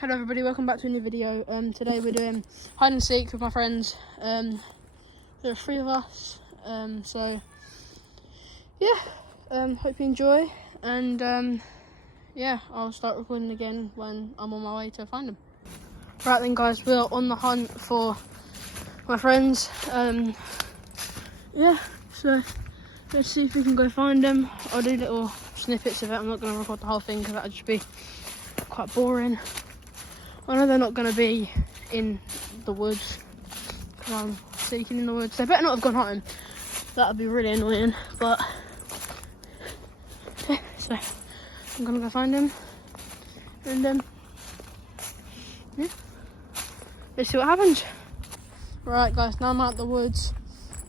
Hello everybody, welcome back to a new video. Today we're doing hide and seek with my friends. There are 3 of us. So yeah, hope you enjoy, and yeah, I'll start recording again when I'm on my way to find them. Right then guys, we're on the hunt for my friends. Yeah, so let's see if we can go find them. I'll do little snippets of it. I'm not going to record the whole thing because that would just be quite boring. I know they're not going to be in the woods because I'm seeking in the woods. They better not have gone home. That would be really annoying. But yeah, so I'm going to go find them, and yeah, let's see what happens. Right guys, now I'm out the woods.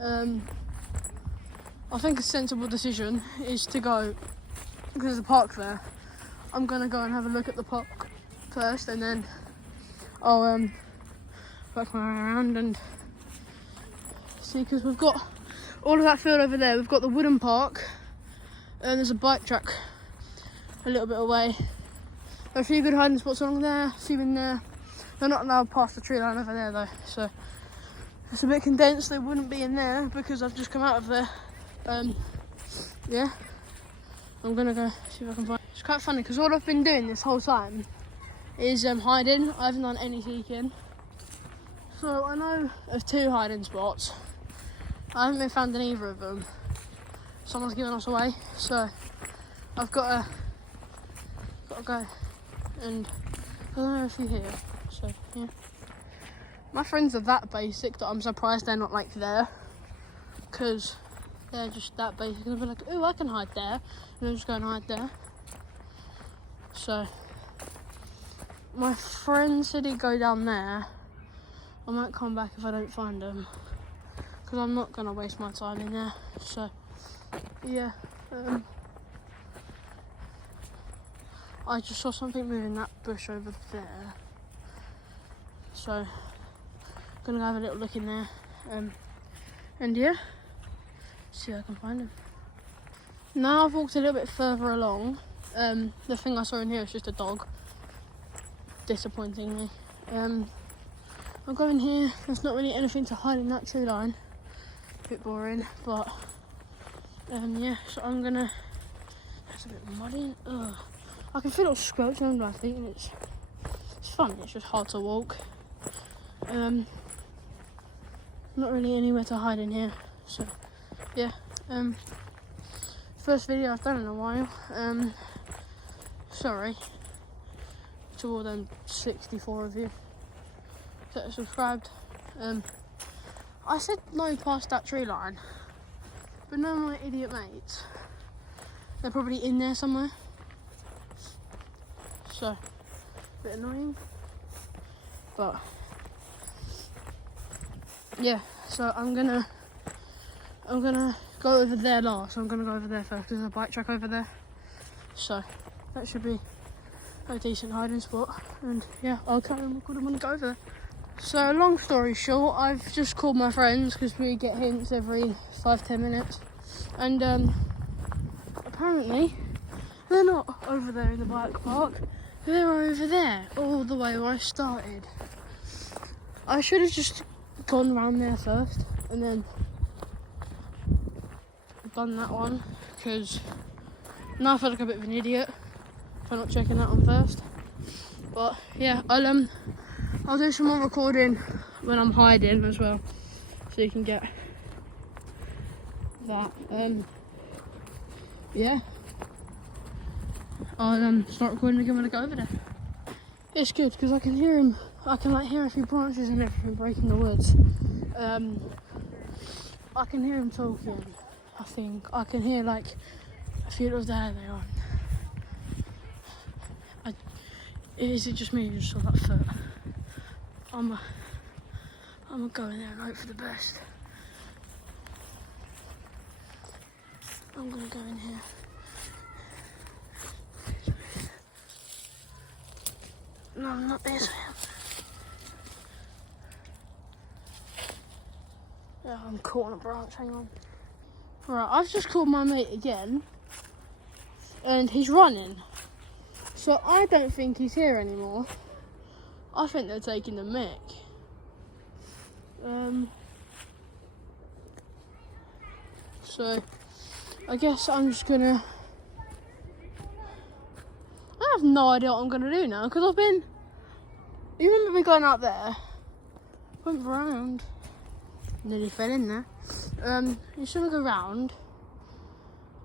I think a sensible decision is to go, because there's a park there. I'm going to go and have a look at the park first, and then I'll work my way around and see, because we've got all of that field over there. We've got the wooden park, and there's a bike track a little bit away. There are a few good hiding spots along there, a few in there. They're not allowed past the tree line over there though, so it's a bit condensed. They wouldn't be in there because I've just come out of there. Yeah, I'm gonna go see if I can find. It's quite funny because all I've been doing this whole time is hiding. I haven't done any seeking. So I know of 2 hiding spots. I haven't been found in either of them. Someone's given us away, so I've got to go. And I don't know if you're here. So yeah, my friends are that basic that I'm surprised they're not like there, because they're just that basic. And they'll be like, "Oh, I can hide there," and I'll just go and hide there. So my friend said he'd go down there. I might come back if I don't find him, because I'm not gonna waste my time in there. So yeah, I just saw something moving that bush over there, so I'm gonna go have a little look in there, and yeah, see if I can find him. Now I've walked a little bit further along. The thing I saw in here is just a dog, disappointingly. I'll go in here. There's not really anything to hide in that tree line. A bit boring, but yeah, so I'm gonna. It's a bit muddy. Ugh. I can feel it squelching under my feet, and it's fun. It's just hard to walk. Not really anywhere to hide in here, so yeah. First video I've done in a while. Sorry to all them 64 of you that are subscribed. I said no past that tree line, but no, my idiot mates, they're probably in there somewhere, so a bit annoying, but yeah, so I'm gonna go over there last. I'm gonna go over there first. There's a bike track over there, so that should be a decent hiding spot. And yeah, I'll carry on recording when I go over there. So long story short, I've just called my friends because we get hints every 5-10 minutes, and apparently they're not over there in the bike park. They're over there, all the way where I started. I should have just gone round there first and then done that one, because now I feel like a bit of an idiot for not checking that one first. But yeah, I'll do some more recording when I'm hiding as well, so you can get that. Yeah, I'll start recording again when I go over there. It's good because I can hear him. I can hear a few branches and everything breaking the woods. I can hear him talking. I think I can hear a few of there they are. Is it just me who just saw that foot? I'm gonna go in there and hope for the best. I'm gonna go in here. No, not this way. Yeah, I'm caught on a branch, hang on. Right, I've just called my mate again, and he's running. So I don't think he's here anymore. I think they're taking the mick. So I guess I'm just gonna. I have no idea what I'm gonna do now because I've been. You remember me going out there? Went round. Nearly fell in there. You shouldn't go round.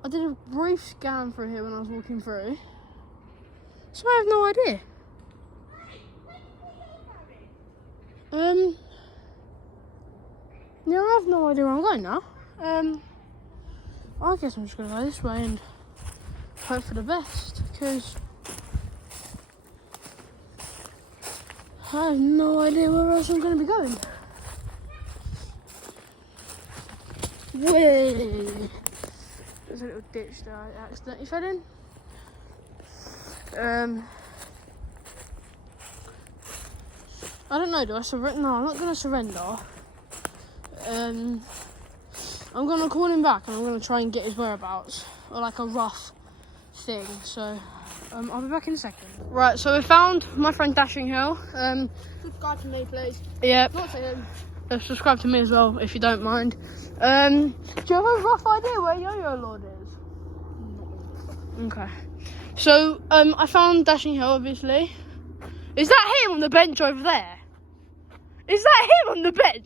I did a brief scan through here when I was walking through. So I have no idea. Yeah, I have no idea where I'm going now. I guess I'm just gonna go this way and hope for the best because I have no idea where else I'm gonna be going. Way. There's a little ditch that I accidentally fell in. I don't know, do I surrender? No, I'm not going to surrender. I'm going to call him back and I'm going to try and get his whereabouts. Or like a rough thing, so I'll be back in a second. Right, so we found my friend Dashing Hill. Subscribe to me, please. Yep. Not to him. Subscribe to me as well, if you don't mind. Do you have a rough idea where Yo-Yo Lord is? No. Okay. So, I found Dashing Hill, obviously. Is that him on the bench over there? Is that him on the bench?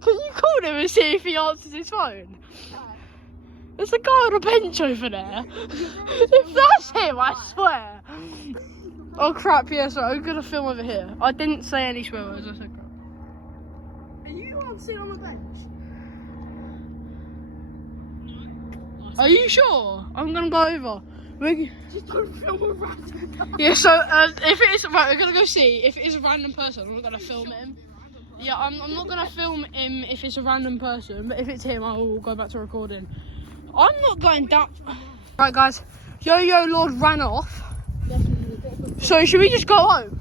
Can you call him and see if he answers his phone? There's a guy on a bench over there. If that's him, I swear. Oh crap, yeah, so I'm gonna film over here. I didn't say any swear words, I said crap. Are you sitting on the bench? Are you sure? I'm gonna go over. Just don't film a random guy. Yeah, so if it is right, we're gonna go see. If it is a random person, I'm not gonna film him. Yeah, I'm not gonna film him if it's a random person, but if it's him, I will go back to recording. I'm not going down. Right, guys, Yo-Yo Lord ran off. So should we just go home?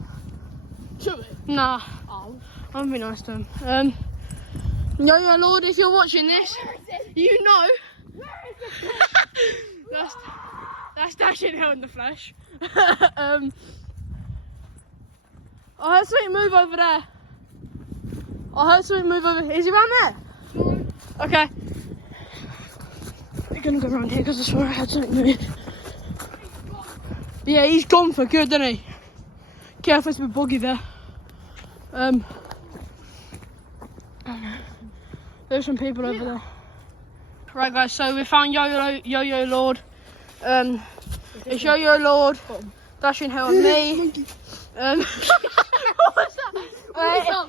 Should we? Nah. Oh. I'll be nice to him. Yo-Yo Lord, if you're watching this, you know. Where is it? That's Dashing Hill in the flesh. I heard something move over there. Is he around there? No. Okay. We're gonna go around here because I swear I had something move. Yeah, he's gone for good, isn't he? Careful, it's a bit buggy there. There's some people over there. Right, guys, so we found Yo-Yo Lord. It's Yo-Yo Lord, Dashing Hill and me. What was that?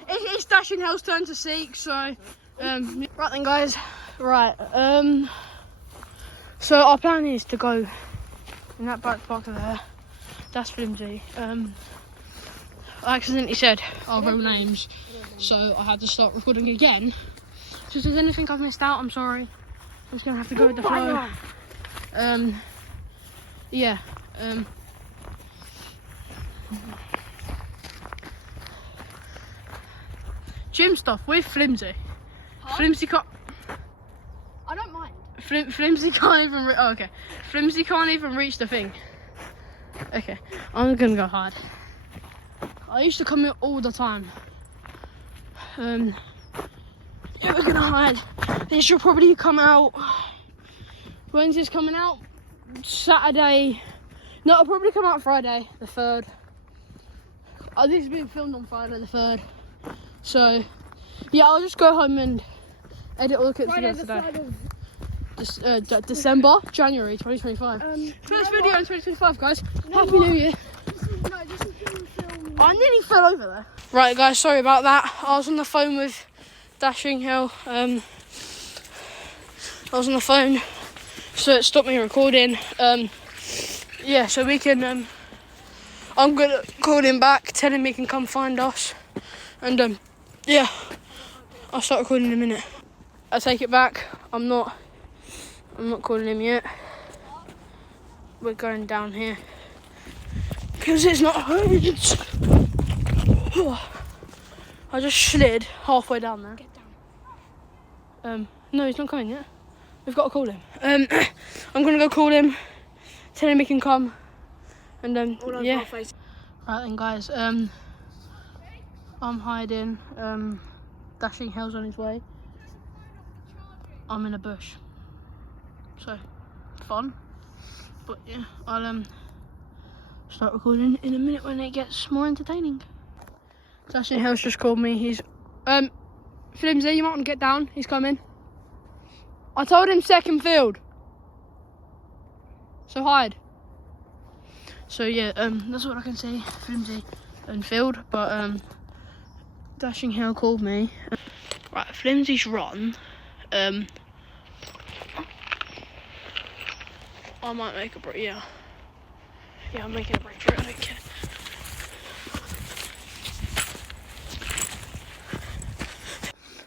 It's Dashing Hill's turn to seek, so right then, guys. Right, so our plan is to go in that back park there. That's flimsy. I accidentally said our real names, so I had to start recording again. So if there's anything I've missed out, I'm sorry. I'm just gonna have to go with the flow. Yeah. Gym stuff with Flimsy. Huh? Flimsy can't. I don't mind. Flimsy can't even. Oh, okay. Flimsy can't even reach the thing. Okay, I'm gonna go hard. I used to come here all the time. Yeah, we're gonna hide. This will probably come out. When's this coming out? Saturday. No, it'll probably come out Friday, the 3rd. This is being filmed on Friday, the 3rd. So, yeah, I'll just go home and edit all the clips together today. December, January 2025. First video in 2025, guys. Happy New Year. I nearly fell over there. Right, guys, sorry about that. I was on the phone with Dashing Hill. I was on the phone, so it stopped me recording. Yeah, so we can. I'm gonna call him back, tell him he can come find us, and yeah, I'll start recording in a minute. I take it back. I'm not calling him yet. We're going down here because it's not hurts. I just slid halfway down there. Get down. No, he's not coming yet. We've got to call him. I'm gonna go call him, tell him he can come, and yeah. Right then, guys. I'm hiding. Dashing Hell's on his way. I'm in a bush. So, fun. But yeah, I'll start recording in a minute when it gets more entertaining. Dashing Hell's just called me. He's Flimsy, you might want to get down. He's coming. I told him second field. So hide. So yeah, that's what I can say. Flimsy and field, but Dashing Hell called me. Right, Flimsy's run. I might make a break. Yeah, I'm making a break for it. I don't care.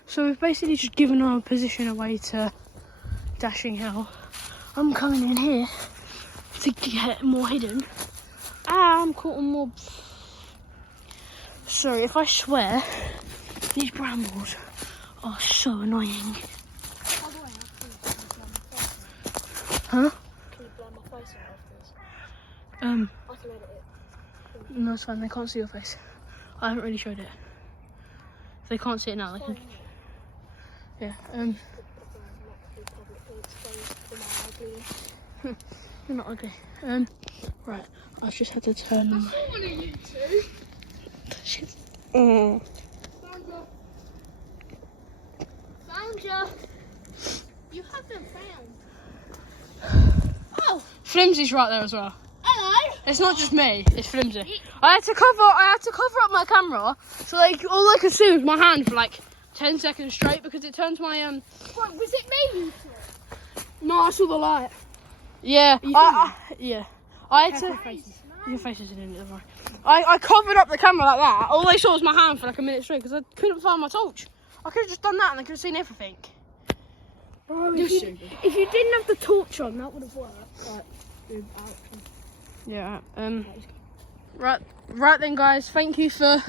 So we've basically just given our position away to Dashing Hell. I'm coming in here to get more hidden. I'm caught on more. Sorry if I swear, these brambles are so annoying. Huh? Can you blow my face out of this? I can edit it. No, it's fine. They can't see your face. I haven't really showed it. They can't see it now. They can. Yeah. You're not ugly. Right. I've just had to turn them. I want to you two. Shit. Found ya. You haven't found. Oh. Flimsy's right there as well. Hello. It's not just me. It's Flimsy. I had to cover up my camera, so like all I could see was my hand for like 10 seconds straight because it turned my What, was it me you saw? No, I saw the light. Yeah. Yeah. I had to. Your face isn't in it, don't worry. I covered up the camera like that. All I saw was my hand for like a minute straight because I couldn't find my torch. I could have just done that and I could have seen everything. Bro, if you didn't have the torch on, that would have worked. Like, yeah. Right then, guys. Thank you for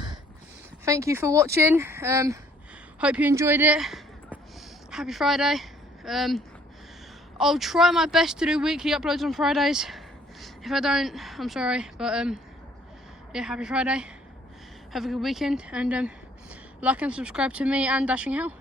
watching. Hope you enjoyed it. Happy Friday. I'll try my best to do weekly uploads on Fridays. If I don't, I'm sorry, but yeah, happy Friday. Have a good weekend, and like and subscribe to me and Dashing Hell.